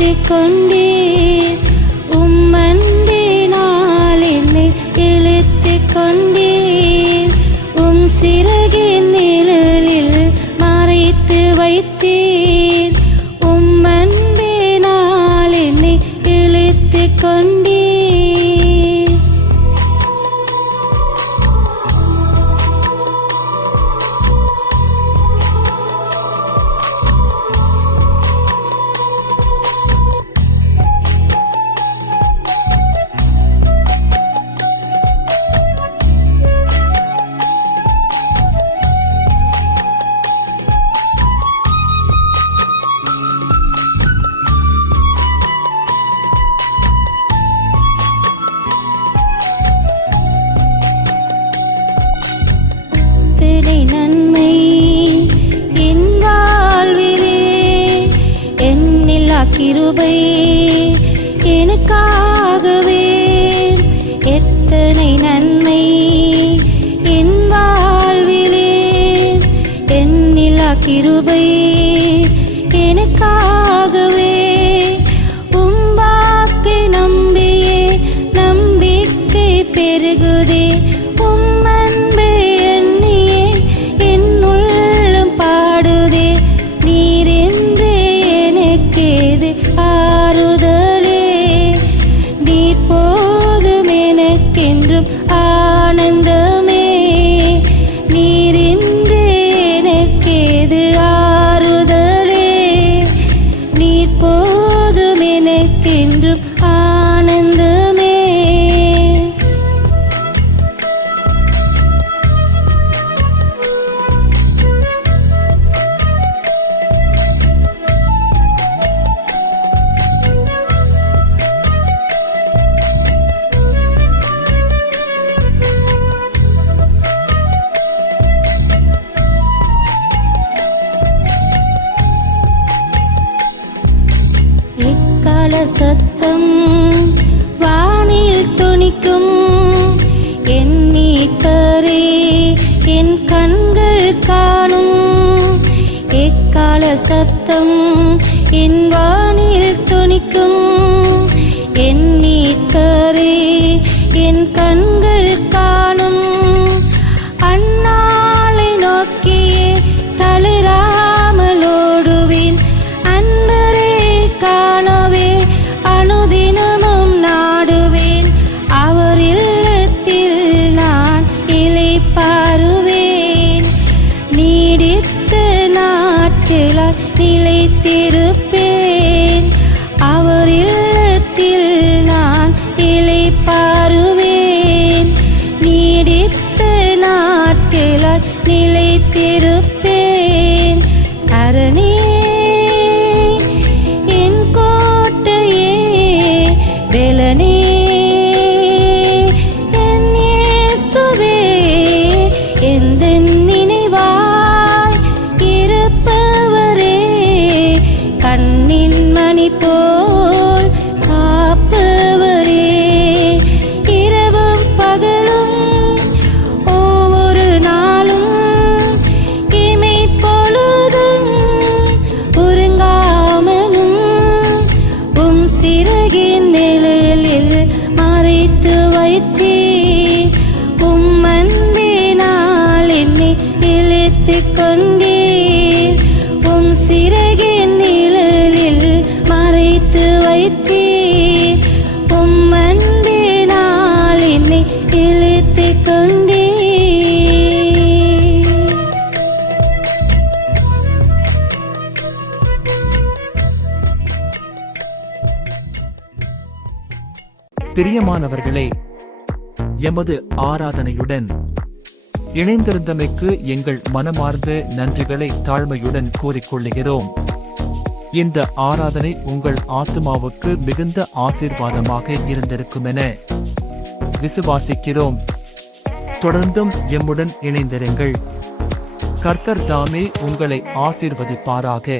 இழுத்து கொண்டீர் அன்பினால் என்னை இழுத்து கொண்டீர் சிறகின் நிழலில் மறைத்து வைத்தீர் அன்பினால் என்னை இழுத்து கொண்டீர் நன்மை என் வாழ்விலே எண்ணில்லா கிருபை எனக்காகவே எத்தனை நன்மை என் வாழ்விலே எண்ணில்லா கிருபை எனக்காகவே உம்பாக்கை நம்பியே நம்பிக்கை பெருகுதே ஆறுதலே நீர் போதும் எனக்கென்றும் ஆனந்தமே நீரின்றி எனக்கேது ஆறுதலே நீர் போதும் எனக்கென்றும் ஆனந்தமே சத்தம் வானில் துணிக்கும் என் மீட்பரே என் கண்கள் காணும் எக்கால சத்தம் என் வானில் துணிக்கும் என் மீட்பரே என் கண்கள் காணும் அந்நாளை நோக்கியே தளராமலோடுவேன் அன்பரே காணவே அனுதினமும் நாடுவேன் அவர் இல்லத்தில் நான் இளைப்பாறுவேன் நீடித்த நாட்களாய் நிலைத்திருப்பேன் அவர் இல்லத்தில் நான் இளைப்பாறுவேன் நீடித்த நாட்களாய் நிலைத்திருப்பேன் அரணே பெலனே என் இயேசுவே எந்த நினைவாய் இருப்பவரே கண்ணின் மணி போல் காப்பவரே இரவும் பகலும் ஒவ்வொரு நாளும் இமை பொழுதும் உறங்காமலும் சிறகின் மறைத்து வைத்தே அன்பினால் என்னை இழுத்து கொண்டீர் சிறகின் நிழலில் மறைத்து வைத்தே அன்பினால் என்னை இழுத்து கொண்டீர் பிரியமானவர்களே, எமது ஆராதனையுடன் இணைந்திருந்தமைக்கு எங்கள் மனமார்ந்த நன்றிகளை தாழ்மையுடன் கூறிக்கொள்கிறோம். இந்த ஆராதனை உங்கள் ஆத்துமாவுக்கு மிகுந்த ஆசீர்வாதமாக இருந்திருக்குமென விசுவாசிக்கிறோம். தொடர்ந்தும் எம்முடன் இணைந்திருங்கள். கர்த்தர் தாமே உங்களை ஆசீர்வதிப்பாராக.